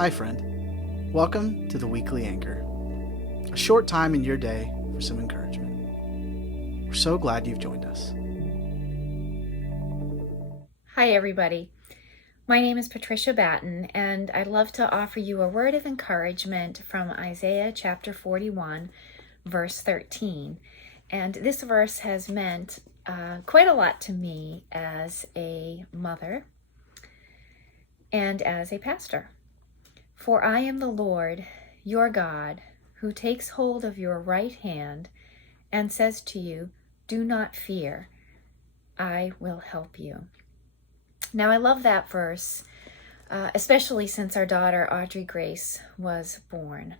Hi, friend. Welcome to the Weekly Anchor, a short time in your day for some encouragement. We're so glad you've joined us. Hi, everybody. My name is Patricia Batten, and I'd love to offer you a word of encouragement from Isaiah chapter 41, verse 13. And this verse has meant quite a lot to me as a mother and as a pastor. For I am the Lord, your God, who takes hold of your right hand and says to you, "Do not fear, I will help you." Now, I love that verse, especially since our daughter Audrey Grace was born.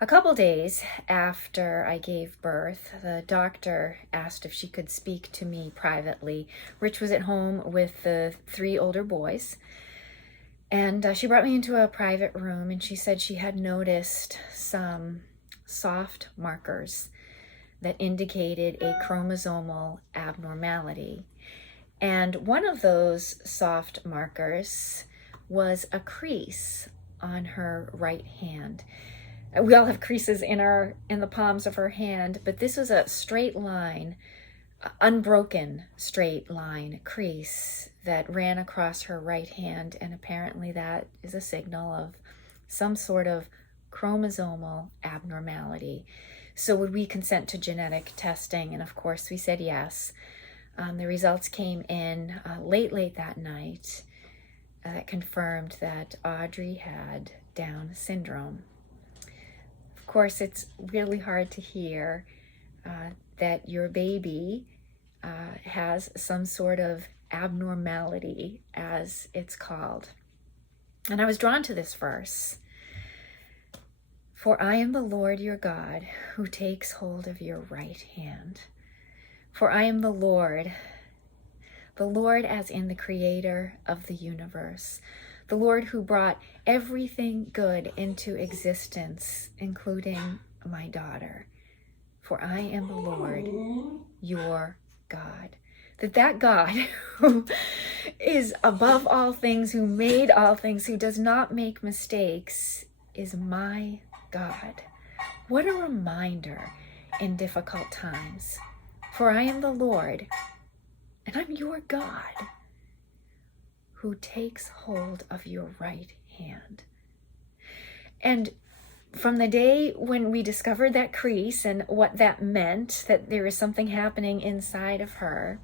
A couple days after I gave birth, the doctor asked if she could speak to me privately. Rich was at home with the 3 older boys, and she brought me into a private room, and she said she had noticed some soft markers that indicated a chromosomal abnormality. And one of those soft markers was a crease on her right hand. We all have creases in the palms of her hand, but this was a straight line, unbroken straight line crease that ran across her right hand, and apparently that is a signal of some sort of chromosomal abnormality. So would we consent to genetic testing? And of course we said yes. The results came in late that night that confirmed that Audrey had Down syndrome. Of course, it's really hard to hear that your baby has some sort of abnormality, as it's called. And I was drawn to this verse. For I am the Lord your God, who takes hold of your right hand. For I am the Lord as in the creator of the universe, the Lord who brought everything good into existence, including my daughter. For I am the Lord, your God. That God who is above all things, who made all things, who does not make mistakes, is my God. What a reminder in difficult times. For I am the Lord, and I'm your God, who takes hold of your right hand. And from the day when we discovered that crease and what that meant, that there is something happening inside of her,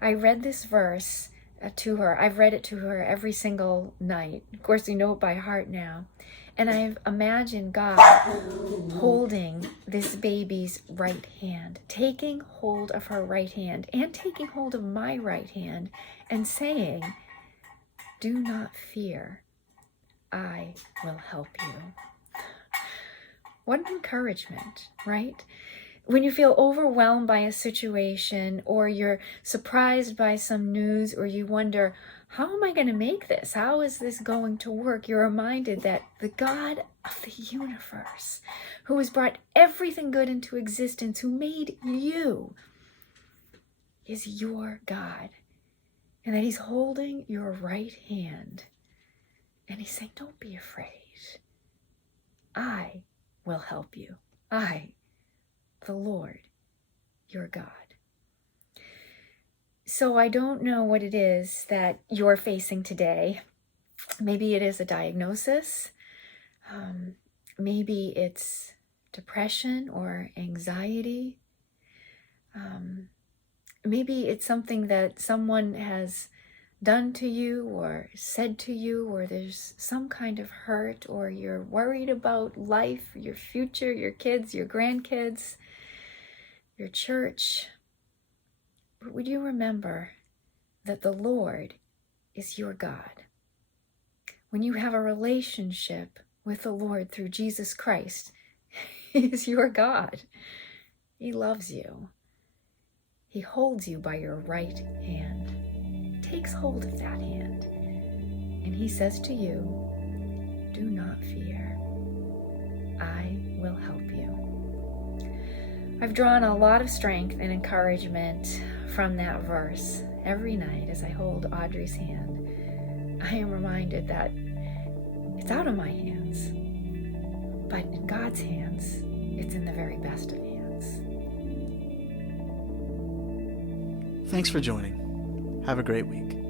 I read this verse to her. I've read it to her every single night. Of course, you know it by heart now. And I've imagined God holding this baby's right hand, taking hold of her right hand and taking hold of my right hand and saying, "Do not fear, I will help you." What an encouragement, right? When you feel overwhelmed by a situation, or you're surprised by some news, or you wonder, how am I going to make this? How is this going to work? You're reminded that the God of the universe, who has brought everything good into existence, who made you, is your God. And that he's holding your right hand. And he's saying, don't be afraid. I will help you. I, the Lord, your God. So I don't know what it is that you're facing today. Maybe it is a diagnosis. Maybe it's depression or anxiety. Maybe it's something that someone has done to you or said to you, or there's some kind of hurt, or you're worried about life, your future, your kids, your grandkids, your church. But would you remember that the Lord is your God? When you have a relationship with the Lord through Jesus Christ, He is your God. He loves you. He holds you by your right hand, takes hold of that hand, and he says to you, "Do not fear. I will help you." I've drawn a lot of strength and encouragement from that verse every night as I hold Audrey's hand. I am reminded that it's out of my hands. But in God's hands, it's in the very best of hands. Thanks for joining. Have a great week.